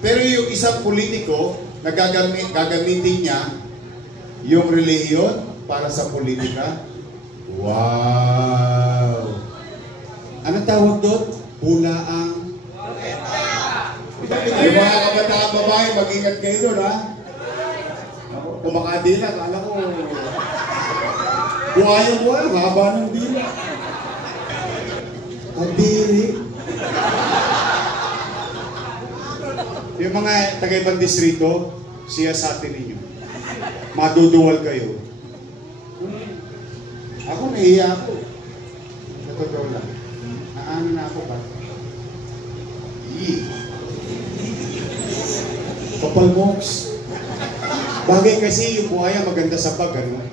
Pero yung isang politiko, gagamitin niya yung relihiyon para sa politika. Wow! Anong tawag doon? Bulaang. Yung mga kabataan babae, mag-ingat kayo doon, ha? Kumakadila, kala ko. Buhay, haba ng dila. Kadiri. Yung mga taga-ibang distrito, siya sa atin ninyo. Maduduwal kayo. Ako, nahiya ako. Natotoo lang. Naano na ako ba? Kapal moks. Bagay kasi yung buhaya maganda sa pag, ano?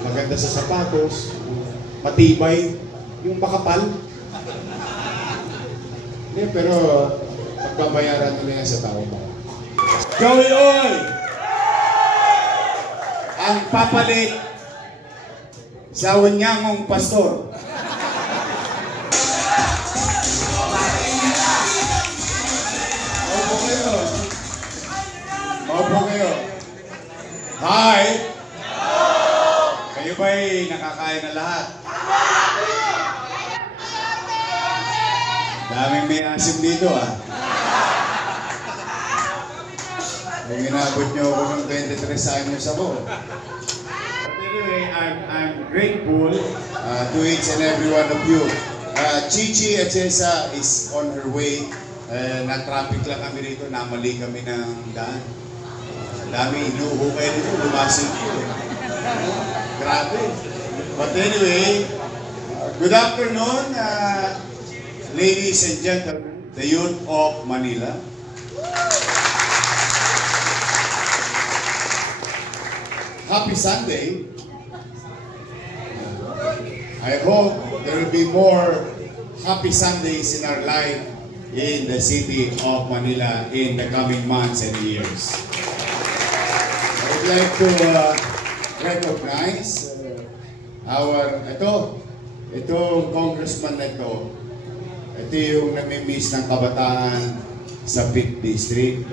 Maganda sa sapatos. Matibay. Yung makapal. Hindi, pero pagbabayaran nila yan sa tao mo. Joey Oy! Ang papalit sa unyangong pastor. Maupo kayo. Maupo kayo. Hi! Kayo ba'y nakakain na lahat? Daming may asim dito, ah. Kung inabot nyo ako ng 23 anyos ako. But anyway, I'm grateful to each and every one of you. Chichi at Cesa is on her way. Na-traffic lang kami rito, namali kami ng daan. Dami, inuhukay dito, lumasing ko. Grabe. But anyway, good afternoon, ladies and gentlemen, the youth of Manila. Happy Sunday. I hope there will be more happy Sundays in our life in the city of Manila in the coming months and years. I would like to recognize itong congressman na ito. Ito yung namimiss ng kabataan sa 5th District.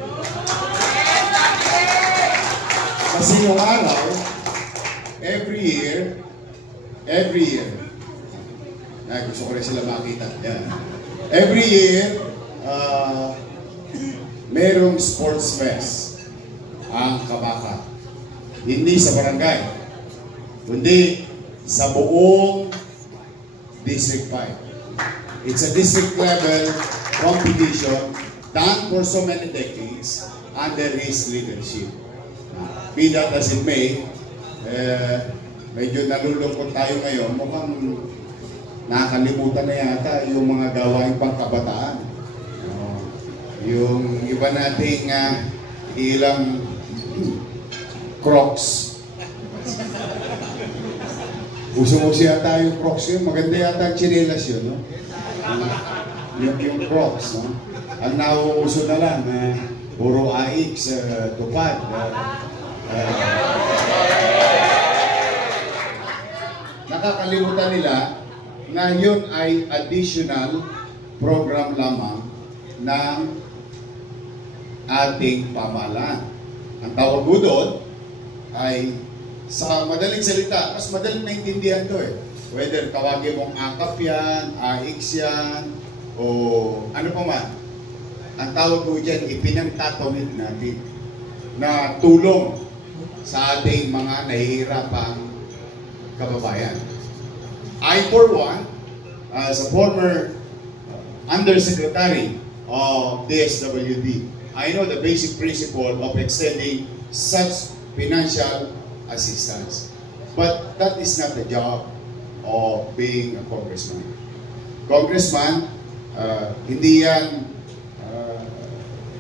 Kasi yung araw, every year, gusto ko rin sila makita. Yeah. Every year, merong sports fest ang Kabaka. Hindi sa barangay, kundi sa buong District 5. It's a district level competition done for so many decades under his leadership. Be that as it may, medyo nalulungkot tayo ngayon. Mukhang nakalimutan na yata yung mga gawain pangkabataan. Yung iba nating ilang Crocs. Uso-uso yata yung Crocs yun. Maganda yata ang chinelas yun, no? Yung Crocs, no? Ang nauuso na lang, puro AX, tupad. Nakakalimutan nila na yun ay additional program lamang ng ating pamahalaan. Ang tawag mo doon ay sa madaling salita, mas madaling maintindihan to eh. Whether tawagin mong AKAP yan, AX yan, o ano pa man. Ang tawag ko dyan, ipinagtatamid natin na tulong sa ating mga nahihirapang kababayan. I, for one, as a former Undersecretary of DSWD, I know the basic principle of extending such financial assistance. But that is not the job of being a congressman. Congressman, hindi yan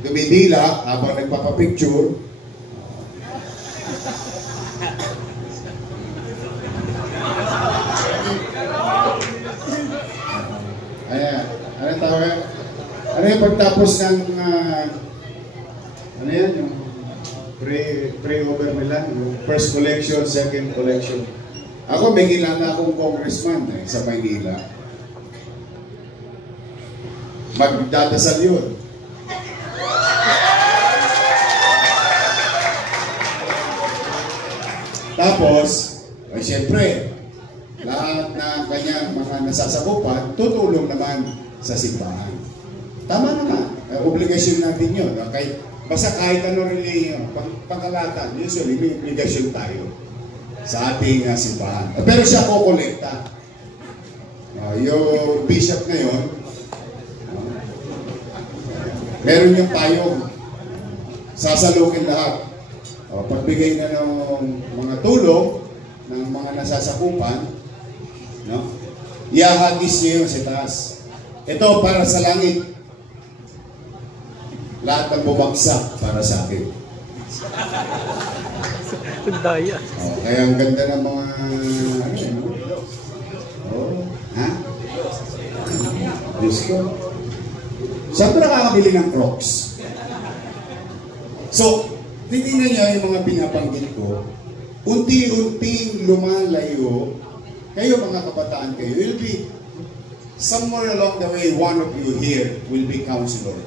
dumidila habang nagpapapicture. Ayan, ano tawag? Ano yung pagtapos ng ano yan, yung pre-over nila, yung first collection, second collection. Ako, may kilala akong congressman sa Maynila. Magdadasal yun. Tapos, ay siyempre, lahat na kanyang mga nasasakupan, tutulong naman sa simbahan. Tama naman. Obligasyon natin yun. Okay? Basta kahit ano reliyon, pangkalatan, usually may obligasyon tayo sa ating simbahan. Pero siya kukolekta. Yung bishop ngayon, meron yung payong. Sasalukin lahat. Pagbigay na ng mga tulong ng mga nasasakupan, no? Iahagis niyo yung sa taas. Ito para sa langit. Lahat ng bumagsak para sa akin. Daya. Kaya ang ganda ng mga ha? Diyos ko. Saan ba nakakabili ng Crocs? So, titignan niyo yung mga binabanggit ko, unti-unting lumalayo, kayo mga kabataan kayo, will be somewhere along the way, one of you here will be counselor.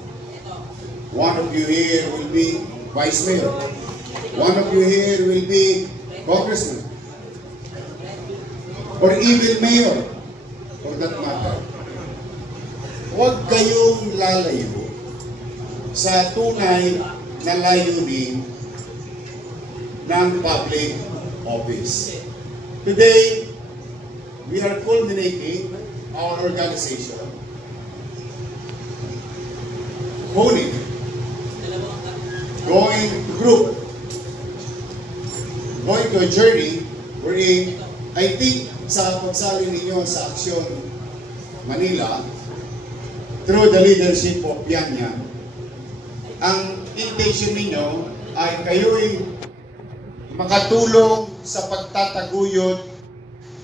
One of you here will be vice mayor. One of you here will be congressman. Or even mayor, for that matter. Huwag kayong lalayo sa tunay na layunin ng public office. Today, we are culminating our organization, honing, going to group, going to a journey wherein I think sa pagsali ninyo sa Aksyon Manila, through the leadership of Yan, ang intention ninyo ay kayo'y makatulong sa pagtataguyod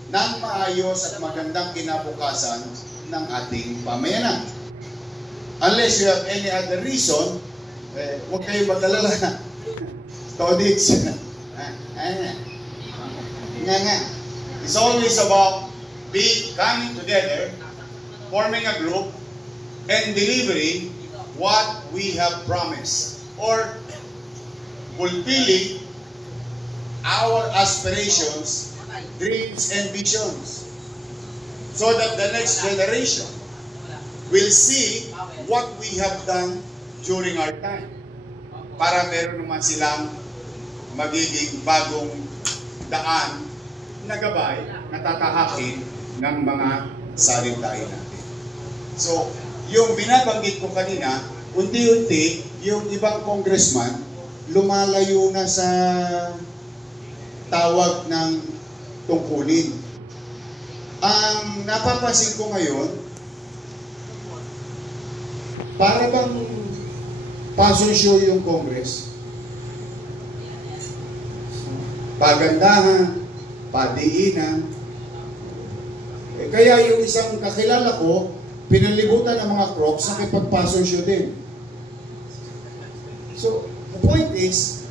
ng maayos at magandang kinabukasan ng ating pamayanan. Unless you have any other reason, huwag kayong mag-alala. Todits. It's always about coming together, forming a group, and delivering what we have promised, or fulfilling our aspirations, dreams, and visions, so that the next generation will see what we have done during our time, para meron naman silang magiging bagong daan na gabay na tatahakin ng mga salitahin natin. So, yung binabanggit ko kanina, unti-unti, yung ibang congressman, lumalayo na sa tawag ng tungkulin. Ang napapansin ko ngayon, para bang fashion show yung Congress. Pagandahan, padiinan. Kaya yung isang kakilala ko, pinalibutan ng mga Crocs na kipag-fashion show din. So, the point is,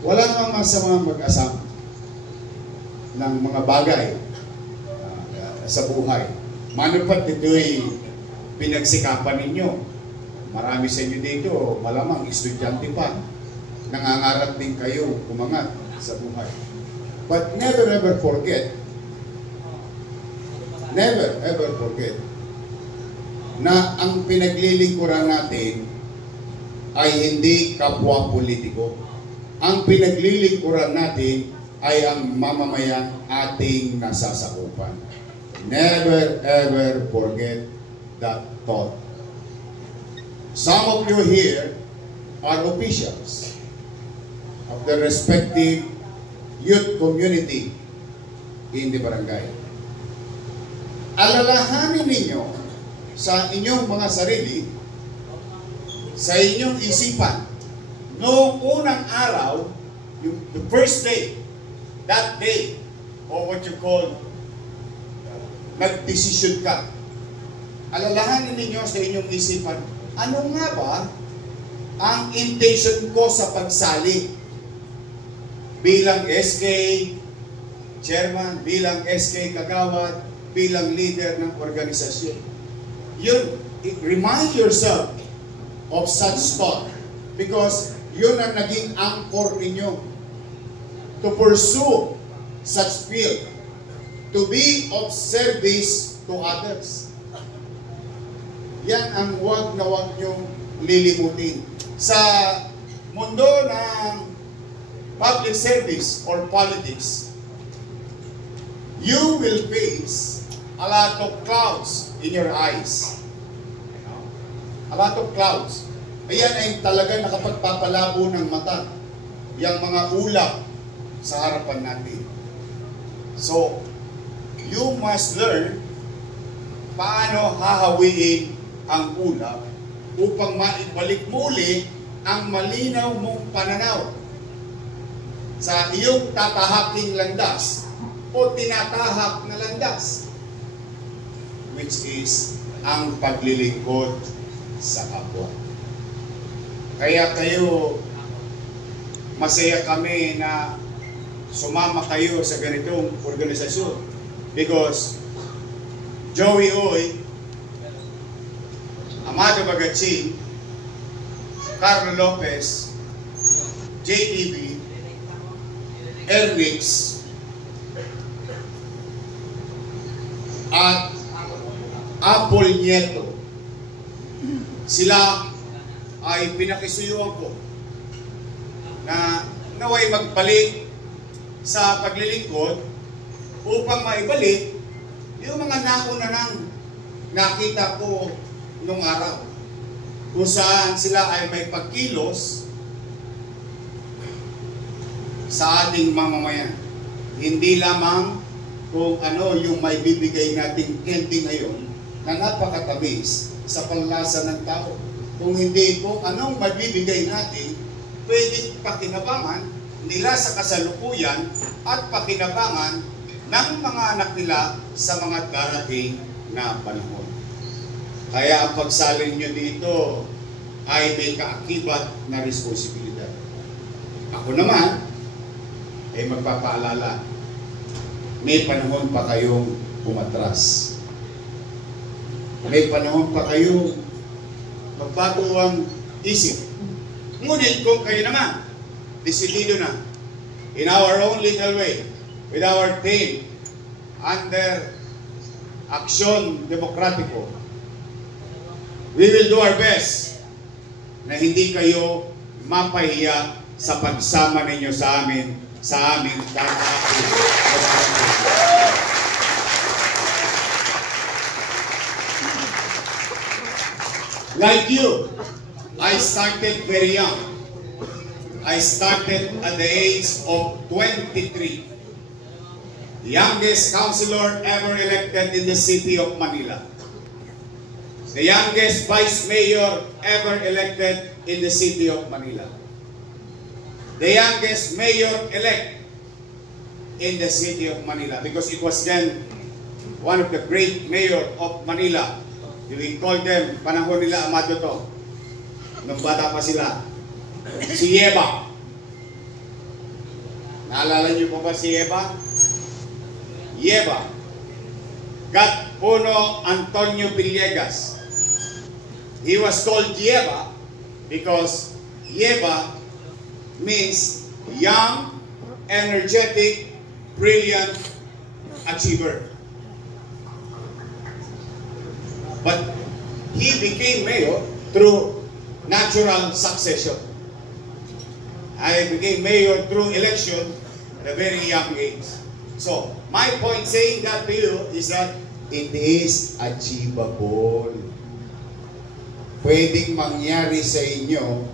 wala namang masama mag-asam ng mga bagay sa buhay. Manupat ito'y pinagsikapan ninyo. Marami sa inyo dito, malamang estudyante pa. Nangangarap din kayo umangat sa buhay. But never ever forget na ang pinaglilingkuran natin ay hindi kapwa politiko. Ang pinaglilingkuran natin ay ang mamamayan ating nasasakupan. Never ever forget that thought. Some of you here are officials of the respective youth community in the barangay. Alalahanin ninyo sa inyong mga sarili, sa inyong isipan, noong unang araw, the first day, that day, or what you call, nagdesisyon ka. Alalahanin ninyo sa inyong isipan, ano nga ba ang intention ko sa pagsali bilang SK chairman, bilang SK kagawad, bilang leader ng organisasyon. Remind yourself of such thought, because Yun ang naging anchor ninyo to pursue such field, to be of service to others. Yan ang wag na wag niyong lilimutin. Sa mundo ng public service or politics, you will face a lot of clouds in your eyes. A lot of clouds. Ayan ay talaga nakapagpapalabo ng mata. Yang mga ulap sa harapan natin. So, you must learn paano hahawiin ang ulap upang maibalik muli ang malinaw mong pananaw sa iyong tatahaking landas o tinatahak na landas, which is ang paglilingkod sa kapwa. Kaya kayo, masaya kami na sumama kayo sa ganitong organisasyon because Joey Oy, Amado Bagaching, Carlo Lopez, JTB, Ernix, at Apple Nieto, sila ay pinakisuyuan ko na naway magbalik sa paglilingkod upang maibalik yung mga nauna nang nakita ko nung araw kung saan sila ay may pagkilos sa ating mamamayan. Hindi lamang kung ano yung may bibigay nating candy ngayon na napakatamis sa panlasa ng tao. Kung hindi kung anong mabibigay natin, pwedeng pakinabangan nila sa kasalukuyan at pakinabangan ng mga anak nila sa mga darating na panahon. Kaya ang pagsalin nyo dito ay may kaakibat na responsibilidad. Ako naman ay magpapaalala, may panahon pa kayong umatras. May panahon pa kayong magbago ang isip. Ngunit kung kayo naman, desidido na, in our own little way, with our team, under Aksyon Demokratiko, we will do our best na hindi kayo mapahiya sa pagsama ninyo sa amin, sa aming like you, I started very young. I started at the age of 23. The youngest councilor ever elected in the city of Manila. The youngest vice mayor ever elected in the city of Manila. The youngest mayor-elect in the city of Manila, because it was then one of the great mayor of Manila. We call them, panahon nila Amado to, nung bata pa sila, si Yeba. Naalala niyo po ba si Yeba? Yeba. Gat Puno Antonio Villegas. He was called Yeba because Yeba means young, energetic, brilliant achiever. But he became mayor through natural succession. I became mayor through election at a very young age. So, my point saying that to you is that it is achievable. Pwedeng mangyari sa inyo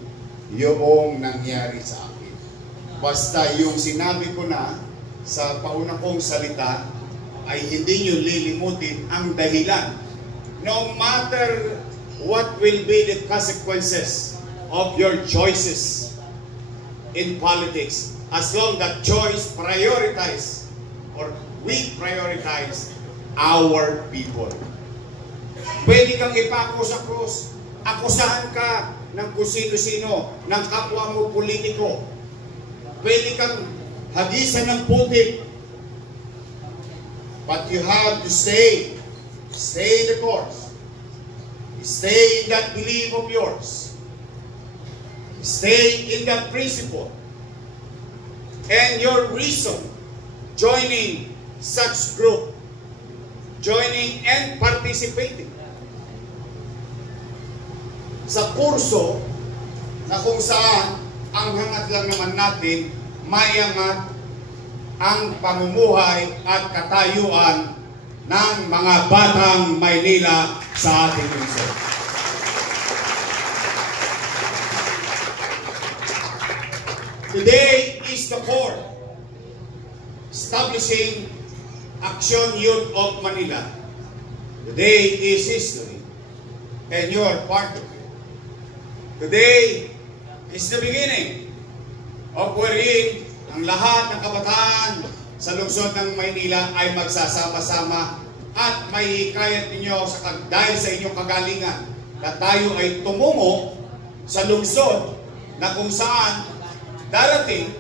yung nangyari sa akin. Basta yung sinabi ko na sa pauna kong salita ay hindi nyo lilimutin ang dahilan. No matter what will be the consequences of your choices in politics, as long that choice prioritize or we prioritize our people. Pwede kang ipako sa krus, akusahan ka ng kung sino-sino, ng kapwa mo politiko. Pwede kang hagisan ng putik. But you have to stay in the course. Stay in that belief of yours. stay in that principle. And your reason joining such group, joining and participating sa kurso na kung saan ang hangat lang naman natin maiangat ang pamumuhay at katayuan ng mga batang Maynila sa ating lungsod. Today is the core, establishing Action Youth of Manila. Today is history, and you are part of it. Today is the beginning of wherein ang lahat ng kabataan sa lungsod ng Maynila ay magsasama-sama at may hikayat ninyo dahil sa inyong kagalingan na tayo ay tumungo sa lungsod na kung saan darating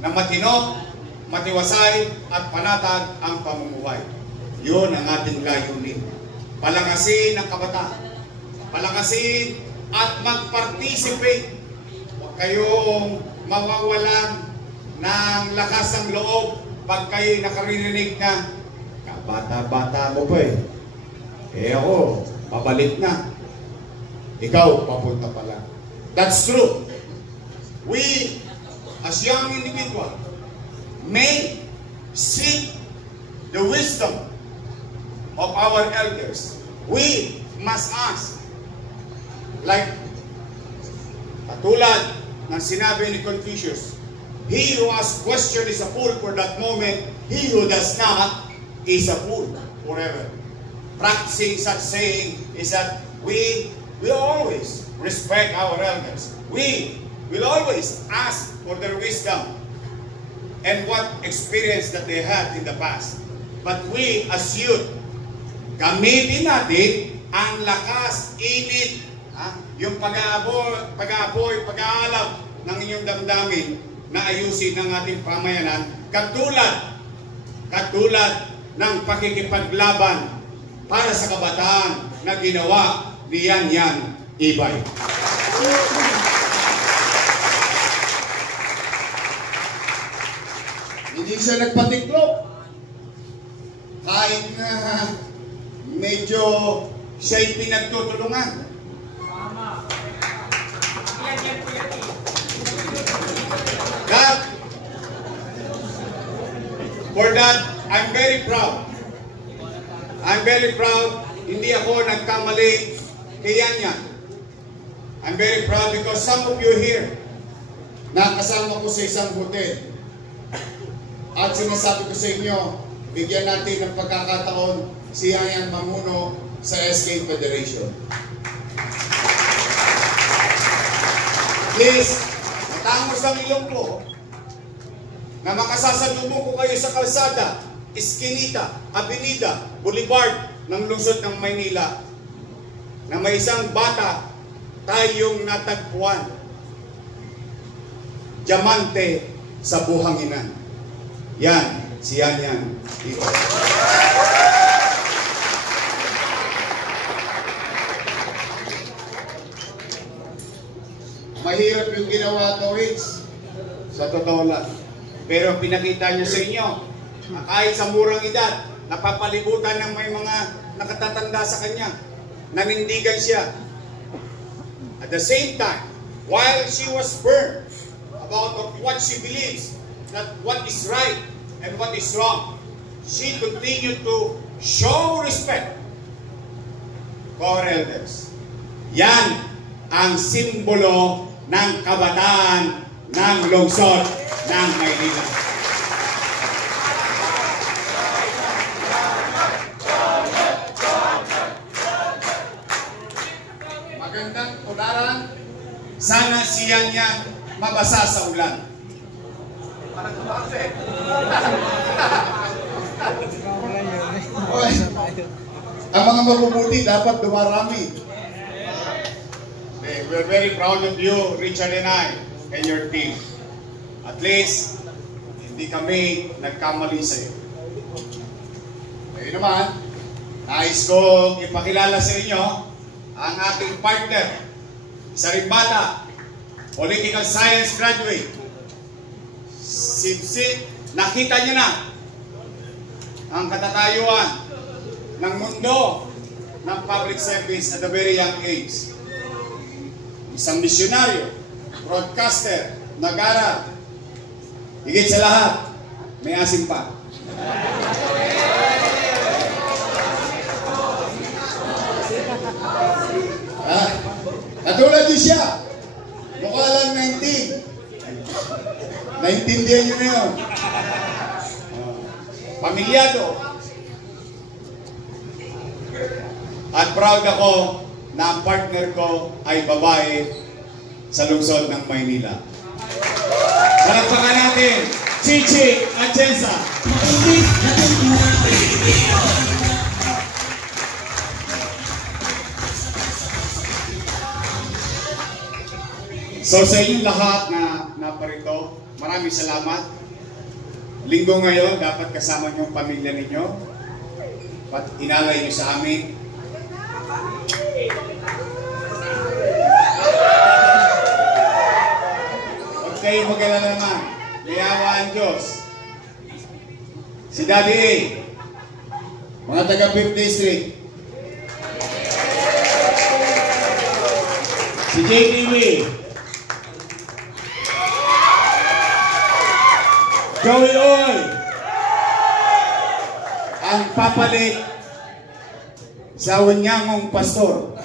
na matino, matiwasay at panatag ang pamumuhay. Yun ang ating layunin. Palakasin ang kabataan. Palakasin at mag-participate. Huwag kayong mawawalan ng lakas ng loob pag kayo nakarinig na kabata-bata mo pa eh. Eh ako, pabalik na. Ikaw, papunta pa lang. That's true. We, as young individuals, may seek the wisdom of our elders. We must ask. Like, katulad ng sinabi ni Confucius, he who asks question is a fool for that moment, he who does not is a fool forever. Practicing such saying is that we always respect our elders. We will always ask for their wisdom and what experience that they had in the past. But we as youth, gamitin natin ang lakas, init, yung pag-aapoy, pag-aalab ng inyong damdamin na ayusin ng ating pamayanan katulad ng pakikipaglaban para sa kabataan na ginawa ni Yan Yan Ibay. Hindi siya nagpatiklop. Kahit na medyo siya'y pinagtutulungan. For that, I'm very proud. I'm very proud. Hindi ako nagkamali kay Yan Yan. I'm very proud because some of you here, nakasama ko sa isang hotel. At sinasabi ko sa inyo, bigyan natin ng pagkakataon si Yan Yan mamuno sa SK Federation. Please, matangos ang ilong ko na makasasalubong ko kayo sa kalsada, Eskinita, Avenida, Boulevard ng lungsod ng Maynila na may isang bata tayong natagpuan, diamante sa buhanginan. Yan, si Yan Yan Ibay. Mahirap yung ginawa to, Rich. Sa totoo lang. Pero pinakita niya sa inyo na kahit sa murang edad, napapalibutan ng may mga nakatatanda sa kanya. Nanindigan siya. At the same time, while she was firm about what she believes, that what is right and what is wrong, she continued to show respect to our elders. Yan ang simbolo ng kabataan ng lungsod ng Maynila. Magandang tularan, sana si Yan Yan mabasa sa ulan. Ang mga mabubuti dapat dumarami. We're very proud of you, Richard and I, and your team. At least, hindi kami nagkamali sa iyo. Ngayon naman, nais kong ipakilala sa inyo ang ating partner Isa rin bata, political science graduate. Nakita niya na ang katatayuan ng mundo ng public service at a very young age. Isang misyonaryo, broadcaster, nag-aral. Higit sa lahat, may asim pa. Katulad din siya. Mukha lang 19. Naintindihan niyo na yun. Pamilyado. At proud ako na ang partner ko ay babae sa lungsod ng Maynila. Palakpakan natin, Chichi Atienza. So sa inyong lahat na naparito, maraming salamat. Linggo ngayon, dapat kasama niyo ang pamilya ninyo. At inalay niyo sa amin. Huwag kayo mag-alala naman. Mayawa ang Diyos. Si Daddy A, mga taga 5th District. Si JTV. Joey Oy, ang papalit sa Unyangong pastor.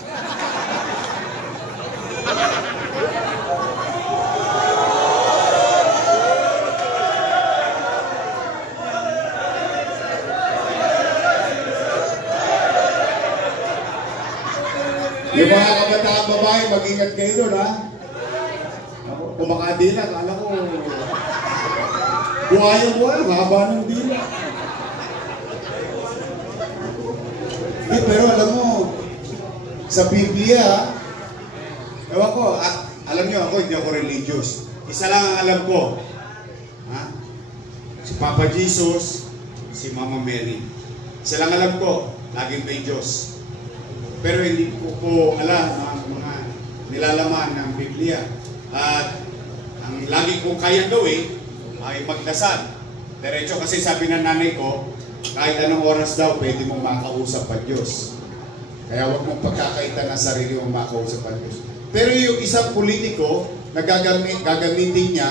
Yung mga kabataan babae, mag-ingat kayo doon, ha? Kung makadila, kala ko buhay, haba ng dila. Pero alam mo, sa Biblia, ewan ko, alam niyo ako, hindi ako religious. Isa lang ang alam ko. Ha? Si Papa Jesus, si Mama Mary. Isa lang alam ko, laging may Diyos. Pero hindi ko alam ang mga nilalaman ng Biblia. At ang lagi kong kaya gawin, ay magdasal. Diretso kasi sabi ng nanay ko, kahit anong oras daw, pwede mong makausap ang Diyos. Kaya huwag mong pagkakaitan ng sarili mong makausap ang Diyos. Pero yung isang politiko, na gagamitin niya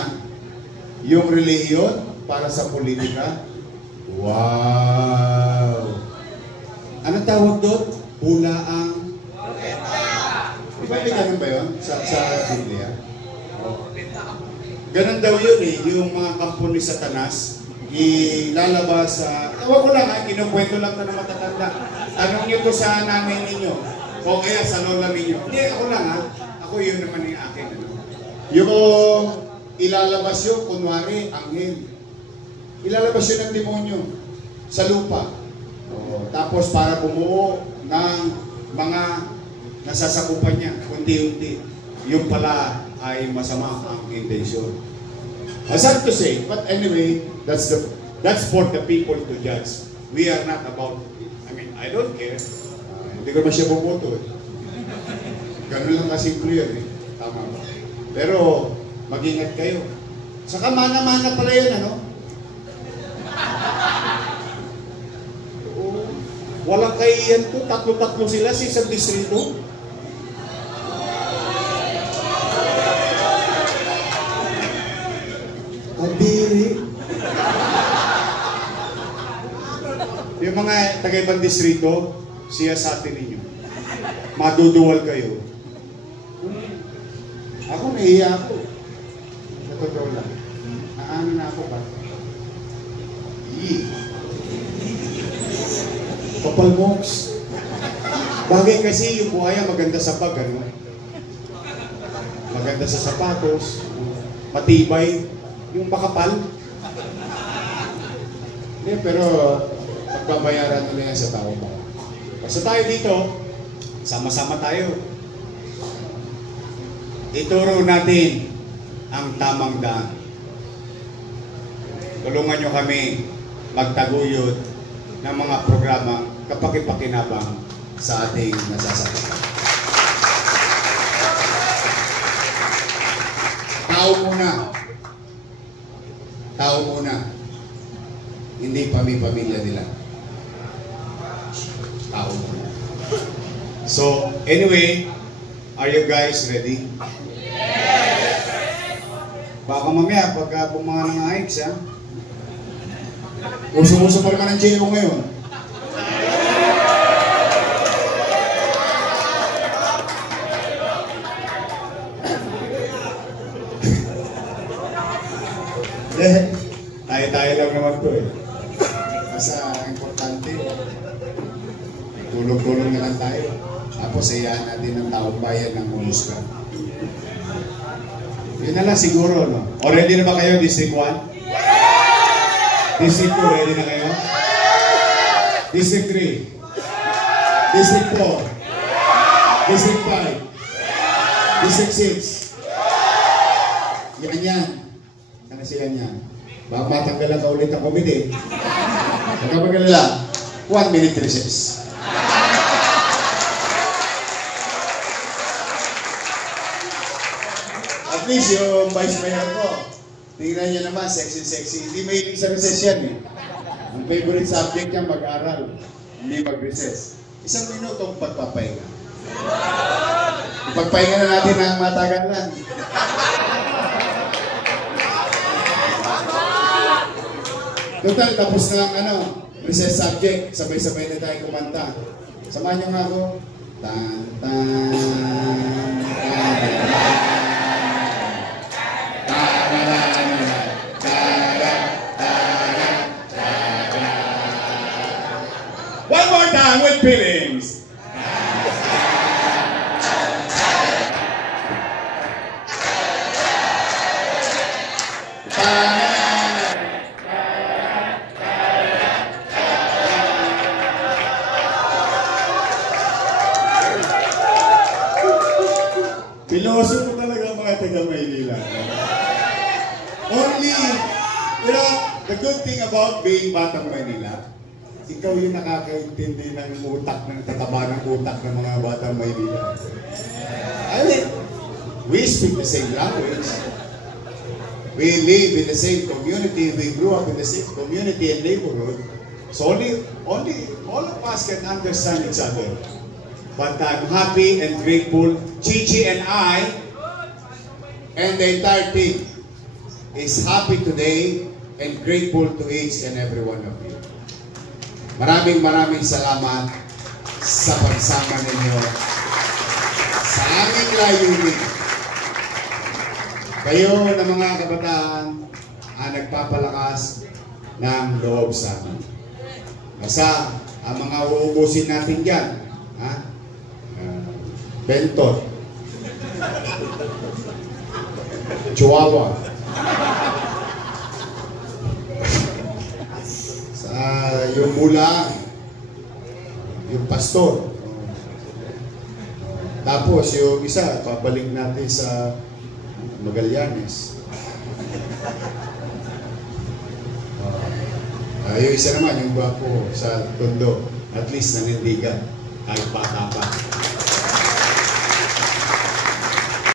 yung relihiyon para sa politika. Wow! Anong tawag doon? Hulaang propeta. Di ba ganun ba yun sa Biblia? Ganun daw yun eh, yung mga kampo ni Satanas, ilalabas sa, ewan ko lang ha, kinukwento lang na matatanda. Tanong nyo to sa nanay ninyo, o kaya sa lola ninyo. Hindi, ako lang ha, ako yun naman yung akin. Ano? Yung ilalabas yun, kunwari, anghel. Ilalabas yun ng demonyo sa lupa. Tapos para bumuo ng mga nasasakupan niya, unti-unti. Yung pala ay masama ang intention. Sad to say, but anyway, that's for the people to judge. We are not about, I don't care. Hindi ko naman siya bumoto eh. Ganun lang kasimple yun eh. Tama ba? Pero, mag-ingat kayo. Saka mana-mana pala yun, ano? Walang kaiyan to, tatlo-tatlo sila sa isang distrito. Kadiri. Yung mga taga-ibang distrito, siya sa atin ninyo. Maduduwal kayo. Ako, nahiya ako. Sa totoo lang. Naano na ako ba? Kapal moks. Bagay kasi yung buhaya maganda sa pag, ano? Maganda sa sapatos, matibay, yung makapal. Hindi, pero pagbabayaran nila yan sa tao mo. Basta tayo dito, sama-sama tayo. Ituro natin ang tamang daan. Tulungan nyo kami magtaguyod ng mga programa kapakipakinabang sa ating nasasakit. Tao muna. Tao muna. Hindi pamilya nila. Tao muna. So, anyway, are you guys ready? Yes! Baka mamaya, pagka bumanga ng AIX, ha? Uso-uso pa naman ang J.O. ngayon. Tayo-tayo lang naman to eh. Basta importante, tulong-tulong na lang tayo. Tapos hayaan natin ang taong bayan ng Molusca. Yun na lang siguro, no? O ready na ba kayo, District 1? District 2, ready na kayo? District 3? District 4? District 5? District 6? Yan. Ano siya yan? Baka matanggalan ka ulit ang komite. Magkapagalala, 1 minute recess. At least yung vice mayor ko, tingnan niya naman, sexy. Hindi may ibig sa recess yan eh. Ang favorite subject niya mag-aral, hindi mag-recess. 1 minutong pagpapahinga. Ipagpahinga na natin ang matagalan. Total, tapos na ang recess subject. Sabay-sabay na tayo kumanta. Samahan niyo nga ako. Tan, tan, one more time with feelings. Piloso ko talaga mga taga-Maynila. Only, the good thing about being Batang Maynila, ikaw yung nakakaintindi ng utak, ng tataba ng utak ng mga Batang Maynila. I mean, we speak the same language. We live in the same community. We grew up in the same community and neighborhood. So only all of us can understand each other. But I'm happy and grateful. Chichi and I and the entire team is happy today and grateful to each and every one of you. Maraming salamat sa pagsama ninyo sa aming layunin. Kayo na mga kabataan ang nagpapalakas ng loob sa amin. Basta ang mga uubusin natin dyan, Benton, Chihuahua, yung mula, yung pastor. Tapos yung isa, pabalik natin sa Magallanes. Yung isa naman, yung gwapo sa Tondo. At least nanindigan. Kahit bata pa.